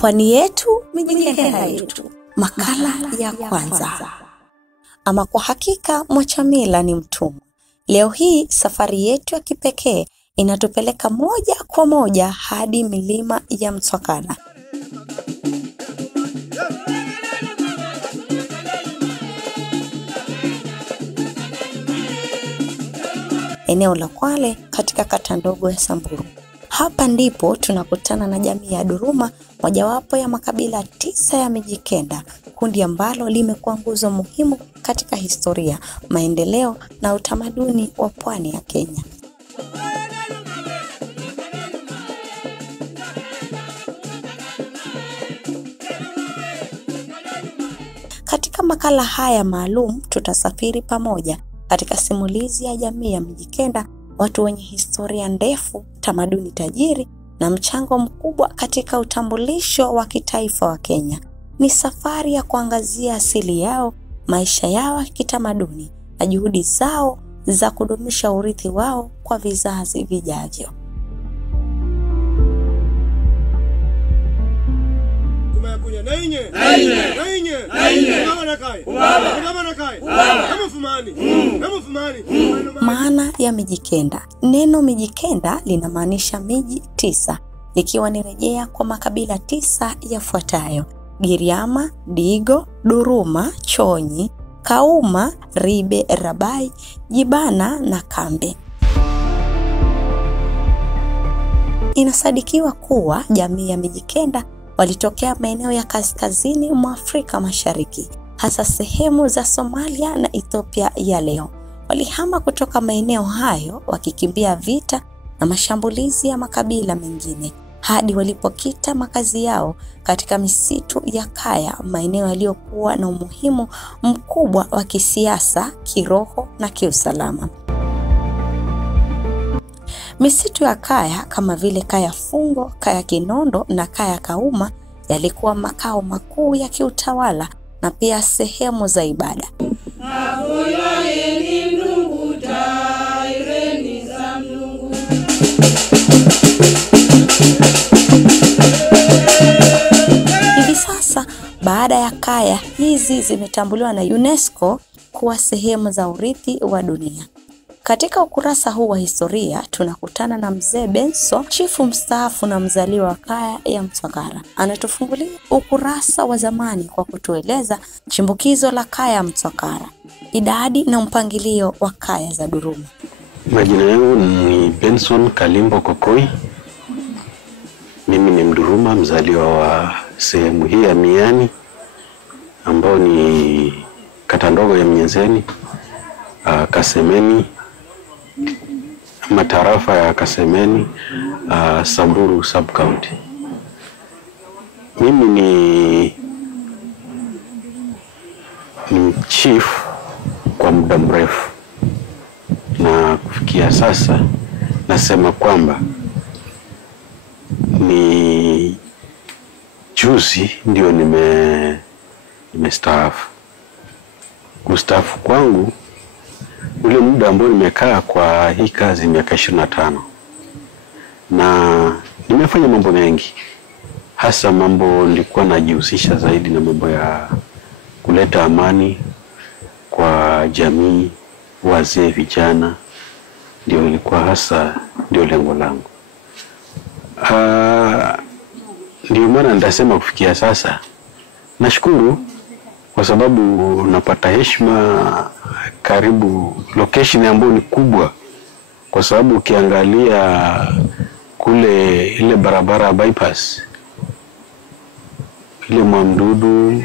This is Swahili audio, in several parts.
Pwani yetu, Mijikenda yetu. Makala ya kwanza. Ama kwa hakika Mwachamila ni mtumwa. Leo hii safari yetu ya kipekee inatupeleka moja kwa moja hadi milima ya Mtswakala. Eneo la Kwale katika kata ndogo ya Samburu. Hapa ndipo tunakutana na jamii ya Duruma, mojawapo ya makabila 9 ya Mijikenda, kundi ambalo limekuwa nguzo muhimu katika historia, maendeleo na utamaduni wa pwani ya Kenya. Katika makala haya maalum tutasafiri pamoja katika simulizi ya jamii ya Mijikenda, watu wenye historia ndefu, tamaduni tajiri na mchango mkubwa katika utambulisho wa kitaifa wa Kenya. Ni safari ya kuangazia asili yao, maisha yao ya kitamaduni na juhudi zao za kudumisha urithi wao kwa vizazi vijavyo. Maana ya Mijikenda. Neno Mijikenda linamaanisha miji 9, likiwa ni rejea kwa makabila 9 yafuatayo: Giriama, Digo, Duruma, Chonyi, Kauma, Ribe, Rabai, Jibana na Kambe. Inasadikiwa kuwa jamii ya Mijikenda walitokea maeneo ya kaskazini mwa Afrika Mashariki, hasa sehemu za Somalia na Ethiopia ya leo. Walihama kutoka maeneo hayo wakikimbia vita na mashambulizi ya makabila mengine hadi walipokita makazi yao katika misitu ya Kaya, maeneo yaliyokuwa na umuhimu mkubwa wa kisiasa, kiroho na kiusalama. Misitu ya Kaya kama vile Kaya Fungo, Kaya Kinondo na Kaya Kauma yalikuwa makao makuu ya kiutawala na pia sehemu za ibada. Hivi sasa, baada ya Kaya hizi zimetambuliwa na UNESCO kuwa sehemu za urithi wa dunia. Katika ukurasa huu wa historia tunakutana na Mzee Benso, chifu mstaafu na mzaliwa wa Kaya ya Mtswakala. Anatufungulia ukurasa wa zamani kwa kutueleza chimbukizo la Kaya ya Mtswakala, idadi na mpangilio wa kaya za Duruma. Majina yangu ni Benson Kalimbo Kokoi. Mimi ni Mduruma, mzaliwa wa sehemu hii ya Miani ambao ni kata ndogo ya Mnyezeni, Kasemeni, matarafa ya Kasemeni, Samburu sub-county. Mimi ni chief kwa muda mrefu, na kufikia sasa nasema kwamba ni juzi ndio nimestaafu. Kustaafu kwangu, ule muda ambao nimekaa kwa hii kazi miaka 25, na nimefanya mambo mengi, hasa mambo nilikuwa najihusisha zaidi na mambo ya kuleta amani kwa jamii, wazee, vijana. Ndio ilikuwa hasa ndio lengo langu. Ndio maana nitasema kufikia sasa nashukuru, kwa sababu napata heshima karibu location ambayo ni kubwa, kwa sababu ukiangalia kule ile barabara bypass ile Mwamdudu,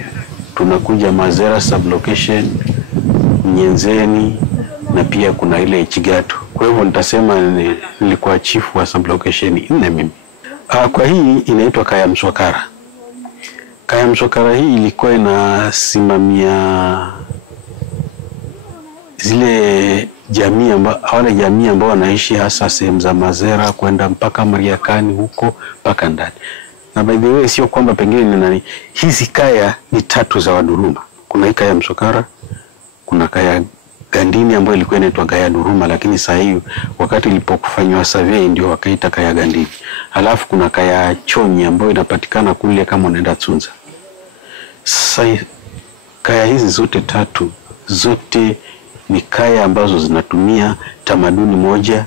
tunakuja Mazera sublocation, Nyenzeni, na pia kuna ile Chigatu. Kwa hivyo nitasema nilikuwa chief wa sublocation 4 mimi. Kwa hii inaitwa Kaya Mtswakala. Kaya Mtswakala hii ilikuwa inasimamia zile jamii ambao wanaishi hasa sehemu za Mazera kwenda mpaka Mariakani huko mpaka ndani. Na by the way, sio kwamba pengine ni nani, hizi kaya ni 3 za Waduruma. Kuna Kaya Mtswakala, kuna Kaya Gandini ambayo ilikuwa inaitwa Kaya Duruma, lakini sasa hivi wakati ilipokufanywa survey ndio wakaita Kaya Gandini. Halafu kuna Kaya Chonyi ambayo inapatikana kule kama unaenda Tsunza. Sasa kaya hizi zote tatu zote ni kaya ambazo zinatumia tamaduni moja,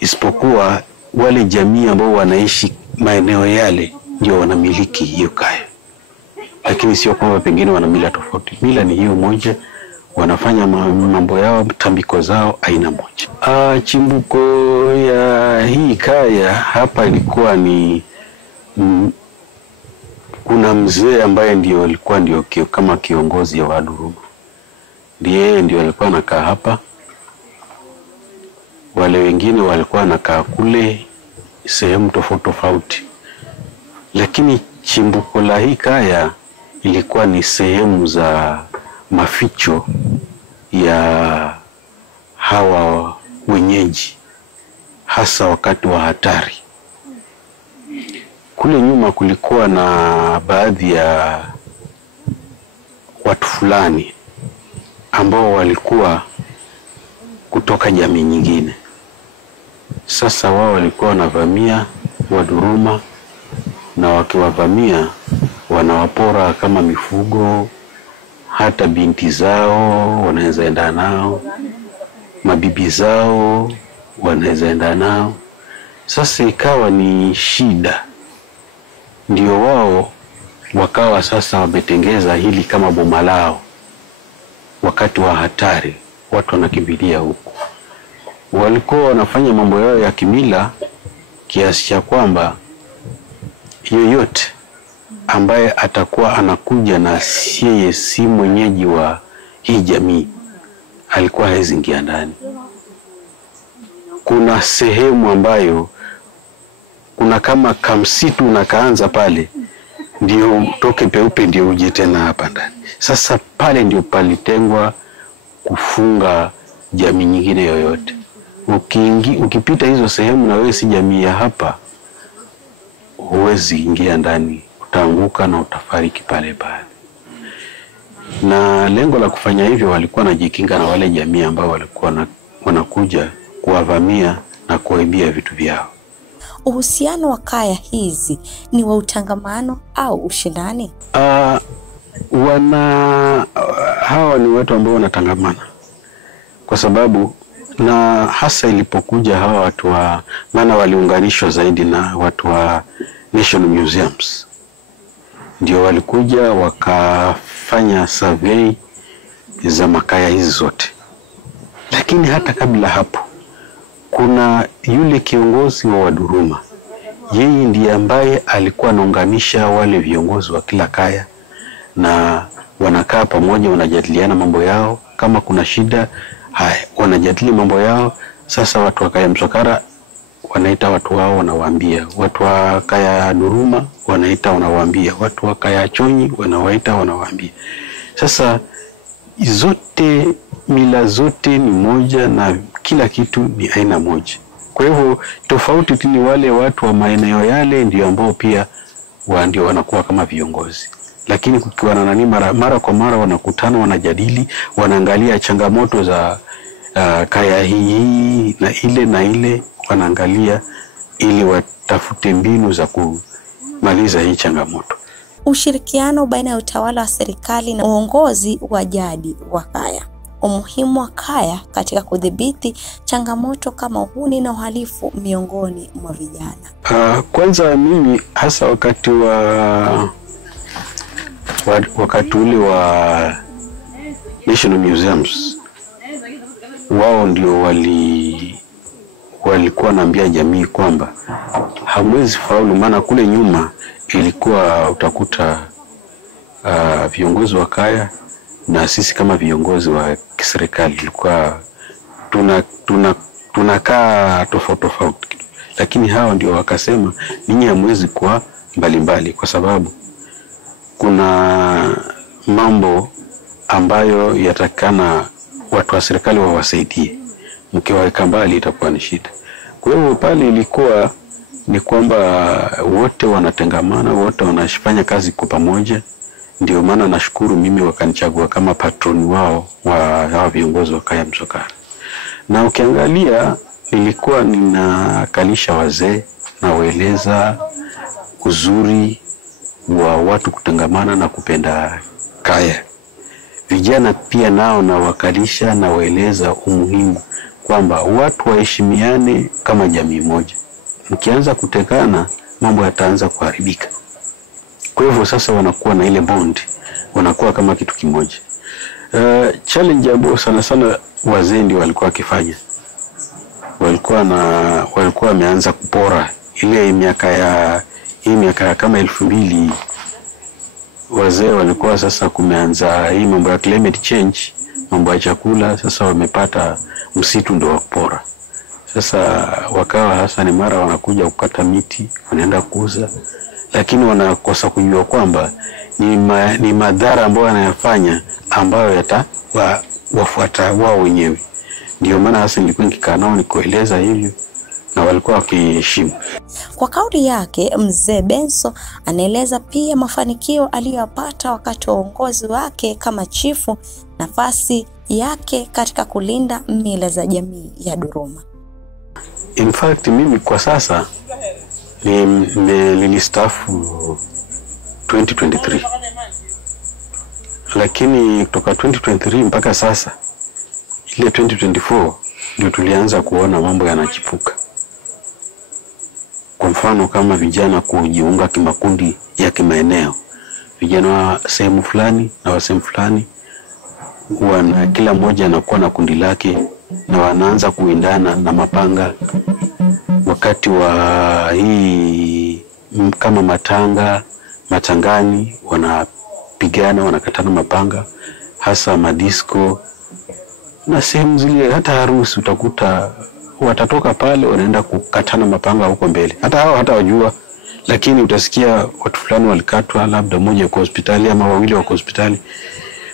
isipokuwa wale jamii ambao wanaishi maeneo yale ndio wanamiliki hiyo kaya. Lakini sio kwamba pengine wana mila tofauti. Mila ni hiyo moja, wanafanya mambo yao, tambiko zao aina moja. Chimbuko ya hii kaya hapa ilikuwa ni kuna mzee ambaye ndio alikuwa ndio kama kiongozi ya Waduruma. Ndiye ndio alikuwa anakaa hapa. Wale wengine walikuwa wanakaa kule sehemu tofauti tofauti. Lakini chimbuko la hii kaya ilikuwa ni sehemu za maficho ya hawa wenyeji, hasa wakati wa hatari. Kule nyuma kulikuwa na baadhi ya watu fulani ambao walikuwa kutoka jamii nyingine. Sasa wao walikuwa wanavamia Waduruma, na wakiwavamia wanawapora kama mifugo, hata binti zao wanaweza enda nao, mabibi zao wanaweza enda nao. Sasa ikawa ni shida. Ndio wao wakawa sasa wametengeza hili kama boma lao. Wakati wa hatari watu wanakimbilia huko. Walikuwa wanafanya mambo yao ya kimila kiasi cha kwamba yoyote ambaye atakuwa anakuja na yeye si mwenyeji wa hii jamii alikuwa hawezi ingia ndani. Kuna sehemu ambayo kuna kama kamsitu unakaanza pale, ndio utoke peupe ndio uje tena hapa ndani. Sasa pale ndio palitengwa kufunga jamii nyingine yoyote. Ukipita hizo sehemu na wewe si jamii ya hapa, huwezi ingia ndani, utaanguka na utafariki pale pale. Na lengo la kufanya hivyo walikuwa wanajikinga na wale jamii ambao walikuwa wanakuja kuwavamia na kuwaibia vitu vyao. Uhusiano wa kaya hizi ni wa utangamano au ushindani? Hawa ni watu ambao wanatangamana. Kwa sababu na hasa ilipokuja hawa watu wa, maana waliunganishwa zaidi na watu wa National Museums. Ndio walikuja wakafanya survey za makaya hizi zote. Lakini hata kabla hapo kuna yule kiongozi wa Waduruma. Yeye ndiye ambaye alikuwa anaunganisha wale viongozi wa kila kaya, na wanakaa pamoja, wanajadiliana mambo yao. Kama kuna shida, wanajadili mambo yao. Sasa watu wa Kaya Msokara wanaita watu wao, wanawaambia. Watu wa Kaya Duruma wanaita, wanawaambia. Watu wa Kaya Chonyi wanawaita, wanawaambia. Sasa zote mila zote ni moja na kila kitu ni aina moja. Kwa hivyo tofauti tu ni wale watu wa maeneo yale ndio ambao pia ndio wanakuwa kama viongozi. Lakini kukiwa na nani, mara kwa mara wanakutana, wanajadili, wanaangalia changamoto za kaya hii na ile, wanaangalia ili watafute mbinu za kumaliza hii changamoto. Ushirikiano baina ya utawala wa serikali na uongozi wa jadi wa kaya. Umuhimu wa kaya katika kudhibiti changamoto kama uhuni na uhalifu miongoni mwa vijana. Kwanza mimi hasa wakati ule wa National Museums, wao ndio walikuwa wanaambia jamii kwamba hamwezi faulu, maana kule nyuma ilikuwa utakuta viongozi wa kaya na sisi kama viongozi wa kiserikali ilikuwa tunakaa tofauti. Lakini hao ndio wakasema ninyi hamwezi kuwa mbalimbali, kwa sababu kuna mambo ambayo yatakana watu wa serikali wawasaidie. Mkiwaweka mbali itakuwa ni shida. Kwa hiyo pale ilikuwa ni kwamba wote wanatengamana, wote wanafanya kazi kwa pamoja, Ndio maana nashukuru mimi wakanichagua kama patroni wao wa hao viongozi wa kaya Msokara. Na ukiangalia nilikuwa ninakalisha wazee na waeleza uzuri wa watu kutangamana na kupenda kaya. Vijana pia nao na wakalisha na waeleza umuhimu kwamba watu waheshimiane kama jamii moja. Mkianza kutekana mambo yataanza kuharibika. Kwa hivyo sasa wanakuwa na ile bond, wanakuwa kama kitu kimoja. Challenge ambayo sana sana wazee ndio walikuwa wakifanya. Walikuwa wameanza kupora ile miaka kama 2000. Wazee walikuwa sasa kumeanza hii mambo ya climate change, mambo ya chakula, sasa wamepata msitu ndio wakupora. Sasa wakawa hasa ni mara wanakuja kukata miti, wanaenda kuuza, lakini wanakosa kujua kwamba ni madhara ambayo wanayafanya ambayo wafuata wao wenyewe. Ndio maana hasa nilikuwa nikikaa nao nikueleza hivyo na walikuwa wakiheshimu. Kwa kauli yake, Mzee Benson anaeleza pia mafanikio aliyopata wakati wa uongozi wake kama chifu, nafasi yake katika kulinda mila za jamii ya Duruma. In fact mimi kwa sasa nilistaafu 2023. Lakini kutoka 2023 mpaka sasa ile 2024 ndio tulianza kuona mambo yanachipuka. Kwa mfano kama vijana kujiunga kimakundi ya kimaeneo. Vijana wa sehemu fulani na wa sehemu fulani kila mmoja anakuwa na kundi lake na wanaanza kuindana na mapanga. Wakati wa hii kama matangani wanapigana, wanakatana mapanga, hasa madisco na sehemu zile. Hata harusi utakuta watatoka pale wanaenda kukatana mapanga huko mbele. Hata hao hata wajua, lakini utasikia watu fulani walikatwa, labda mmoja kwa hospitali ama wawili wa hospitali.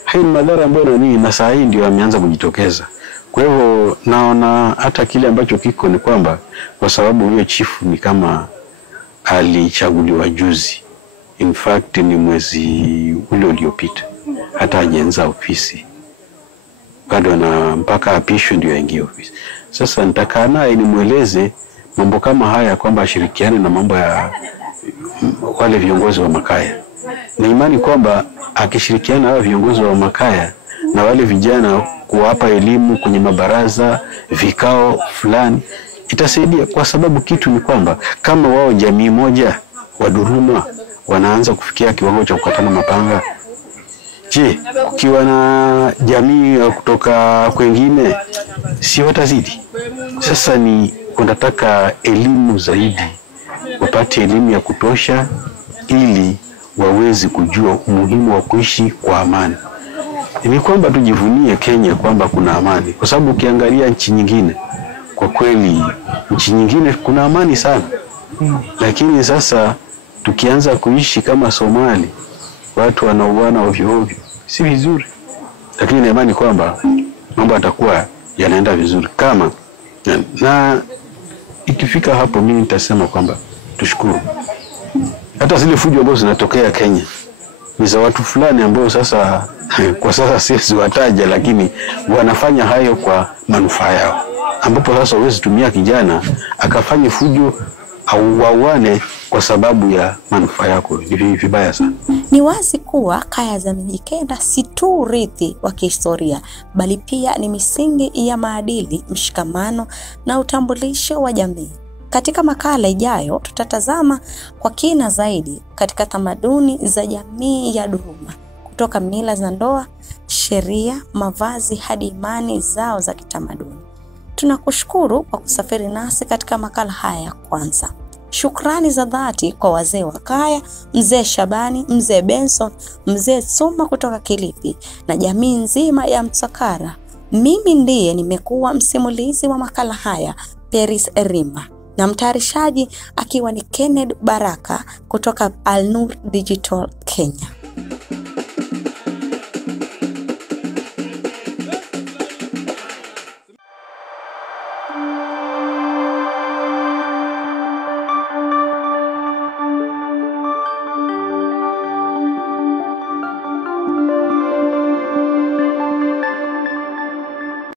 Hayo ni madhara ambayo na saa hii ndio yameanza kujitokeza. Kwa hivyo naona hata kile ambacho kiko ni kwamba kwa sababu huyo chifu ni kama alichaguliwa juzi. In fact ni mwezi ule uliopita. Hata hajaanza ofisi. Bado na mpaka apishwe ndio aingie ofisi. Sasa nitakaa naye nimueleze mambo kama haya kwamba ashirikiane na mambo ya wale viongozi wa makaya. Na imani kwamba akishirikiana na viongozi wa makaya na wale vijana kuwapa elimu kwenye mabaraza, vikao fulani, itasaidia. Kwa sababu kitu ni kwamba kama wao jamii moja wa Duruma wanaanza kufikia kiwango cha kukatana mapanga, je, ukiwa na jamii kutoka kwingine si watazidi? Sasa ni wanataka elimu zaidi, wapate elimu ya kutosha ili wawezi kujua umuhimu wa kuishi kwa amani. Ni kwamba tujivunie Kenya kwamba kuna amani, kwa sababu ukiangalia nchi nyingine, kwa kweli nchi nyingine kuna amani sana. Lakini sasa tukianza kuishi kama Somali, watu wanauana ovyo ovyo, si vizuri. Lakini na imani kwamba mambo yatakuwa yanaenda vizuri kama na ikifika hapo mimi nitasema kwamba tushukuru. Hata zile fujo ambazo zinatokea Kenya ni za watu fulani ambao sasa kwa sasa siwezi wataja, lakini wanafanya hayo kwa manufaa yao, ambapo sasa huwezi tumia kijana akafanya fujo au wawane kwa sababu ya manufaa yako. Ni vibaya sana. Ni wazi kuwa kaya za Mijikenda si tu urithi wa kihistoria, bali pia ni misingi ya maadili, mshikamano na utambulisho wa jamii. Katika makala ijayo tutatazama kwa kina zaidi katika tamaduni za jamii ya Duruma, kutoka mila za ndoa, sheria, mavazi hadi imani zao za kitamaduni. Tunakushukuru kwa kusafiri nasi katika makala haya ya kwanza. Shukrani za dhati kwa wazee wa kaya, Mzee Shabani, Mzee Benson, Mzee Tsuma kutoka Kilifi na jamii nzima ya Msokara. Mimi ndiye nimekuwa msimulizi wa makala haya, Peris Rima, na mtayarishaji akiwa ni Kenneth Baraka kutoka Al Nur Digital Kenya.